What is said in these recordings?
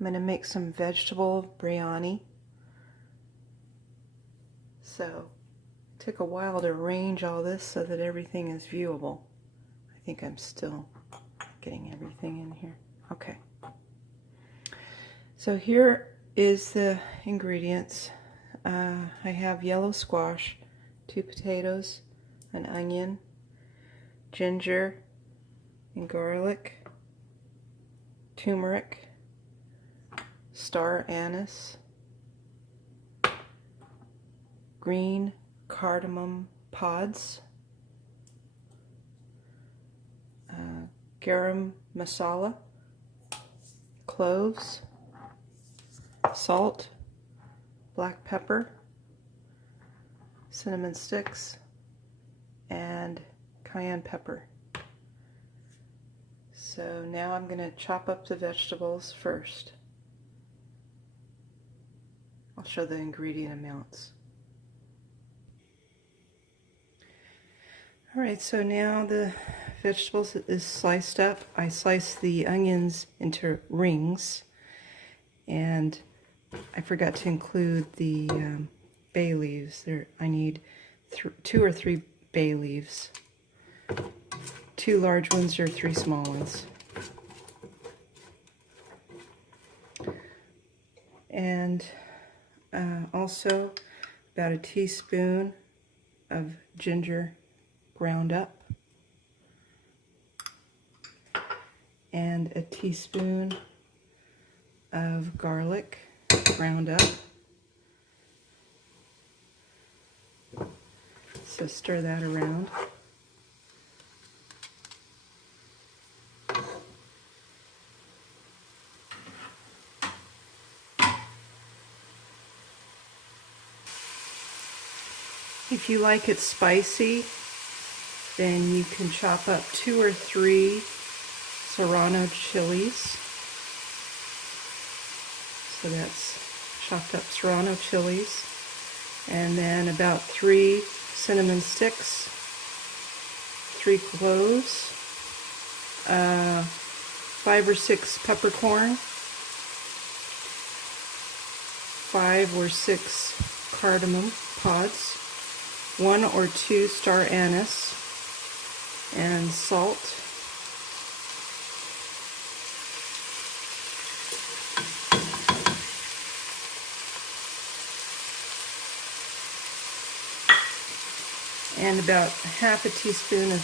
I'm going to make some vegetable biryani. So it took a while to arrange all this so that everything is viewable. I think I'm still getting everything in here. Okay. So here is the ingredients. I have yellow squash, 2 potatoes, an onion, ginger and garlic, turmeric, star anise, green cardamom pods, garam masala, cloves, salt, black pepper, cinnamon sticks, and cayenne pepper. So now I'm going to chop up the vegetables first. I'll show the ingredient amounts. Alright, so now the vegetables is sliced up. I sliced the onions into rings, and I forgot to include the bay leaves. I need 2 or 3 bay leaves. 2 large ones or 3 small ones. And also about a teaspoon of ginger ground up, and a teaspoon of garlic ground up. So stir that around. If you like it spicy, then you can chop up 2 or 3 serrano chilies. So that's chopped up serrano chilies. And then about 3 cinnamon sticks, 3 cloves, 5 or 6 peppercorn, 5 or 6 cardamom pods, 1 or 2 star anise, and salt. And about half a teaspoon of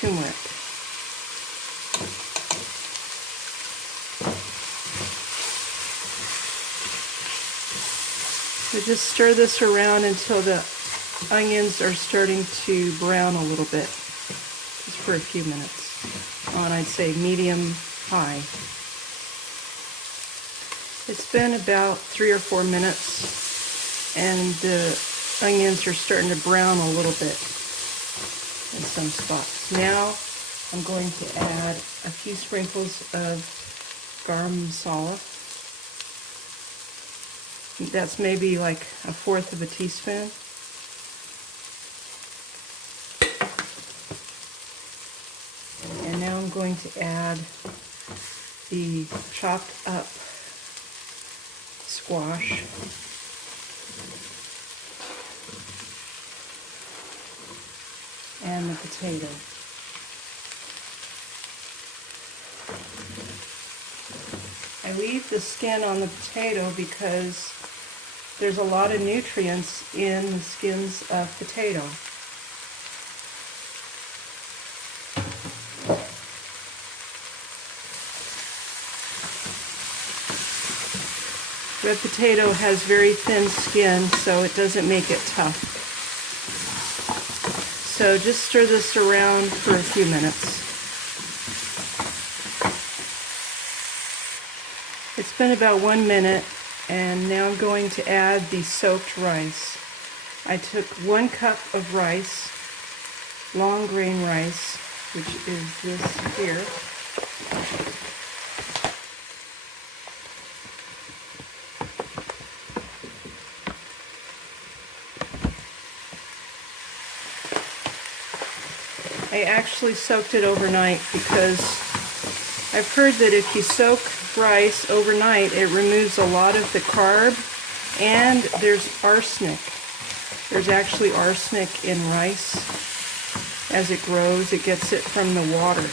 turmeric. So just stir this around until the onions are starting to brown a little bit, just for a few minutes, on I'd say medium high. It's been about 3 or 4 minutes, and the onions are starting to brown a little bit in some spots. Now I'm going to add a few sprinkles of garam masala. That's maybe like 1/4 of a teaspoon. And now I'm going to add the chopped up squash. And the potato. I leave the skin on the potato because there's a lot of nutrients in the skins of potato. Red potato has very thin skin, so it doesn't make it tough. So just stir this around for a few minutes. It's been about 1 minute, and now I'm going to add the soaked rice. I took 1 cup of rice, long grain rice, which is this here. I actually soaked it overnight because I've heard that if you soak rice overnight, it removes a lot of the carb, and there's arsenic. There's actually arsenic in rice. As it grows, it gets it from the water.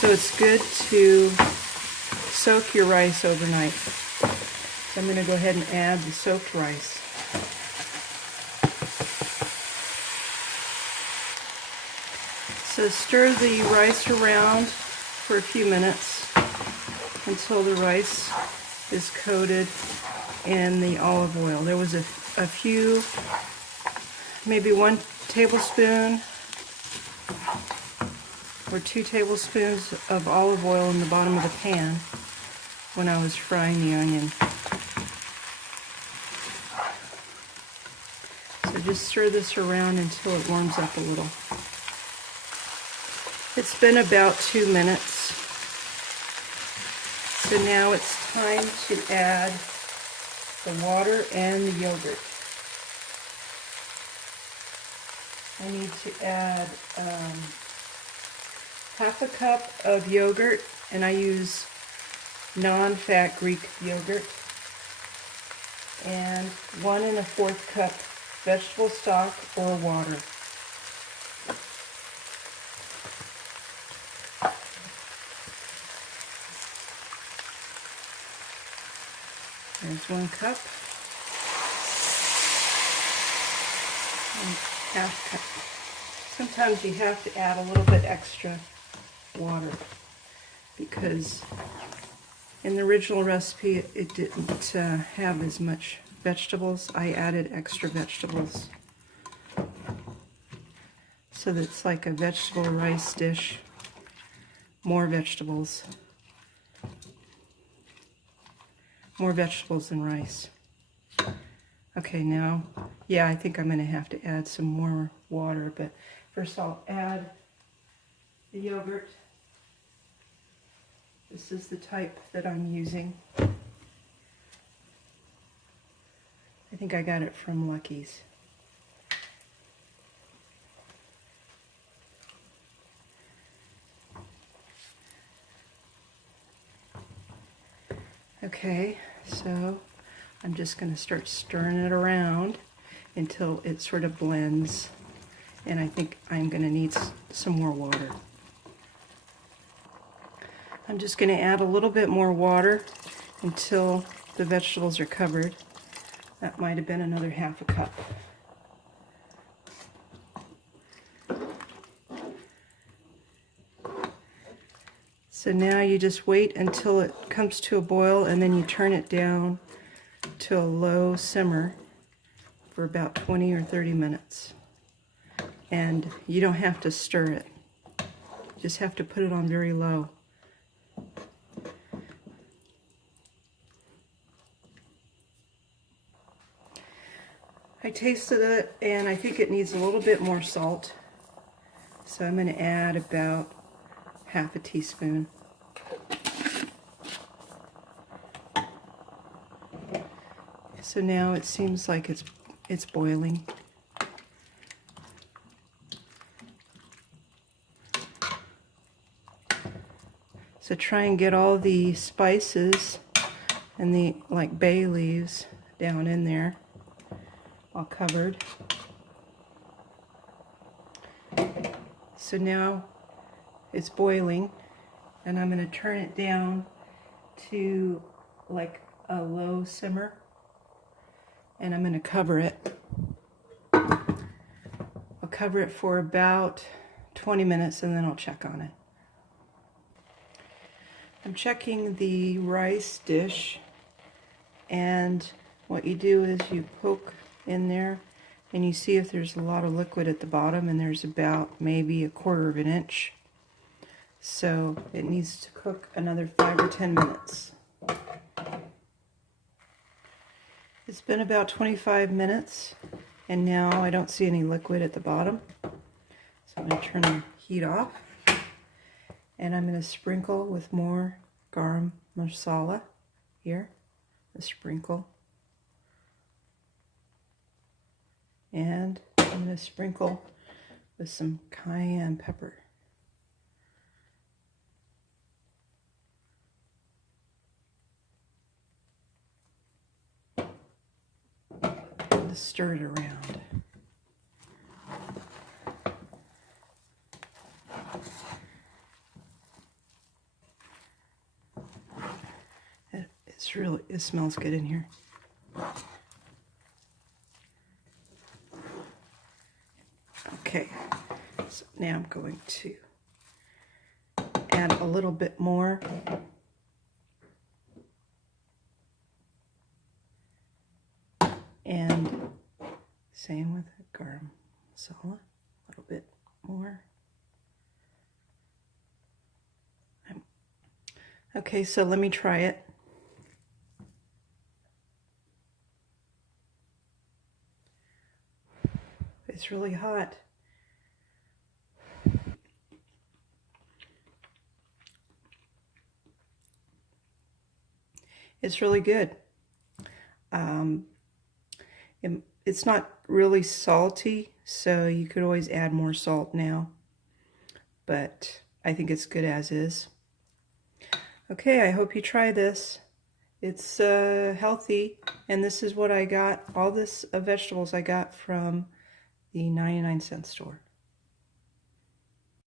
So it's good to soak your rice overnight. So I'm going to go ahead and add the soaked rice. So stir the rice around for a few minutes until the rice is coated in the olive oil. There was a few, maybe 1 tablespoon or 2 tablespoons of olive oil in the bottom of the pan when I was frying the onion. So just stir this around until it warms up a little. It's been about 2 minutes. So now it's time to add the water and the yogurt. I need to add half a cup of yogurt, and I use non-fat Greek yogurt, and 1 1/4 cup vegetable stock or water. There's 1 cup. And half cup. Sometimes you have to add a little bit extra water because in the original recipe it didn't have as much vegetables. I added extra vegetables. So that it's like a vegetable rice dish. More vegetables. More vegetables than rice. Okay, now, yeah, I think I'm going to have to add some more water, but first I'll add the yogurt. This is the type that I'm using. I think I got it from Lucky's. Okay, so I'm just going to start stirring it around until it sort of blends, and I think I'm going to need some more water. I'm just going to add a little bit more water until the vegetables are covered. That might have been another half a cup. So now you just wait until it comes to a boil, and then you turn it down to a low simmer for about 20 or 30 minutes. And you don't have to stir it. You just have to put it on very low. I tasted it, and I think it needs a little bit more salt. So I'm going to add about half a teaspoon. So now it seems like it's boiling. So try and get all the spices and the like bay leaves down in there, all covered. So now it's boiling, and I'm going to turn it down to like a low simmer, and I'm going to cover it. I'll cover it for about 20 minutes, and then I'll check on it. I'm checking the rice dish, and what you do is you poke in there and you see if there's a lot of liquid at the bottom, and there's about maybe 1/4 of an inch. So it needs to cook another 5 or 10 minutes. It's been about 25 minutes, and now I don't see any liquid at the bottom. So I'm going to turn the heat off, and I'm going to sprinkle with more garam masala here. A sprinkle. And I'm going to sprinkle with some cayenne pepper. to stir it around. It smells good in here. Okay, so now I'm going to add a little bit more. And same with the garam masala, a little bit more. Okay, so let me try it. It's really hot. It's really good. It's not really salty, so you could always add more salt now. But I think it's good as is. Okay, I hope you try this. It's healthy, and this is what I got. All this vegetables I got from the 99-cent store.